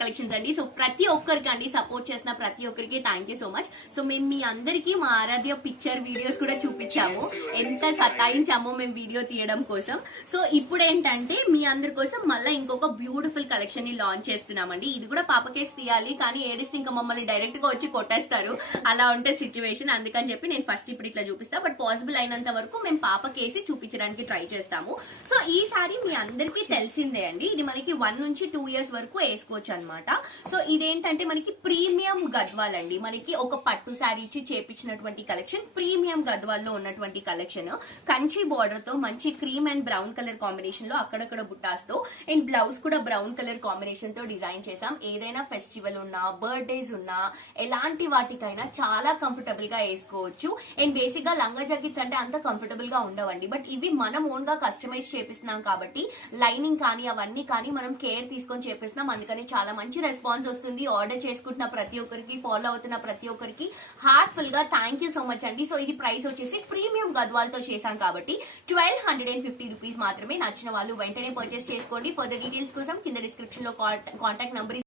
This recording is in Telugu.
కలెక్షన్స్ అండి. సో ప్రతి ఒక్కరికి అండి సపోర్ట్ చేసిన ప్రతి ఒక్కరికి thank you so much. So మేము మీ అందరికి మా ఆరాధ్య పిక్చర్ వీడియోస్ కూడా చూపించాము, ఎంత సతాయించామో మేము వీడియో తీయడం కోసం. సో ఇప్పుడు ఏంటంటే మీ అందరి కోసం మళ్ళీ ఇంకొక బ్యూటిఫుల్ కలెక్షన్ ని లాంచ్ చేస్తున్నామండి. ఇది కూడా పాపకేసి తీయాలి, కానీ ఏడిస్తే ఇంకా మమ్మల్ని డైరెక్ట్ గా వచ్చి కొట్టేస్తారు, అలా ఉంటే సిచ్యువేషన్. అందుకని చెప్పి నేను ఫస్ట్ ఇప్పుడు ఇట్లా చూపిస్తా, బట్ పాసిబుల్ అయినంత వరకు మేము పాపకేసి చూపించడానికి ట్రై చేస్తాము. సో ఈ సారీ మీ అందరికీ తెలిసిందే అండి, ఇది మనకి 1 నుంచి 2 ఇయర్స్ వరకు వేసుకోవచ్చు అనమాట. సో ఇదేంటంటే మనకి ప్రీమియం గద్వాల్ అండి, మనకి ఒక పట్టు శారీ ఇచ్చి చేపించినటువంటి కలెక్షన్, ప్రీమియం గద్వాల్ లో ఉన్నటువంటి కలెక్షన్. కంచి బార్డర్ తో మంచి cream and brown colour combination లో అక్కడక్కడ బుట్టాస్ తో, అండ్ బ్లౌజ్ కూడా బ్రౌన్ కలర్ కాంబినేషన్ తో డిజైన్ చేసాం. ఏదైనా ఫెస్టివల్ ఉన్నా, బర్త్డేస్ ఉన్నా, ఎలాంటి వాటికైనా చాలా కంఫర్టబుల్ గా వేసుకోవచ్చు. అండ్ బేసిక్ గా లంగా జాకెట్స్ అంటే అంత కంఫర్టబుల్ గా ఉండవండి, బట్ ఇవి మనం ఓన్ గా కస్టమైజ్ చేపిస్తున్నాం కాబట్టి లైనింగ్ కానీ అవన్నీ కానీ మనం కేర్ తీసుకొని చేపిస్తున్నాం. అందుకని చాలా మంచి రెస్పాన్స్ వస్తుంది. ఆర్డర్ చేసుకుంటున్న ప్రతి ఒక్కరికి, ఫాలో అవుతున్న ప్రతి ఒక్కరికి హార్ట్ఫుల్ గా థ్యాంక్ యూ సో మచ్ అండి. సో ఇది ప్రైస్ వచ్చేసి ప్రీమియం గద్వాల్ తో చేశాం కాబట్టి 1250 రూపీస్ మాత్రమే. నచ్చిన వాళ్ళు వెంటనే పర్చేస్ చేసుకోండి. ఫర్దర్ డీటెయిల్స్ కోసం కింద డిస్క్రిప్షన్ లో కాంటాక్ట్ నంబర్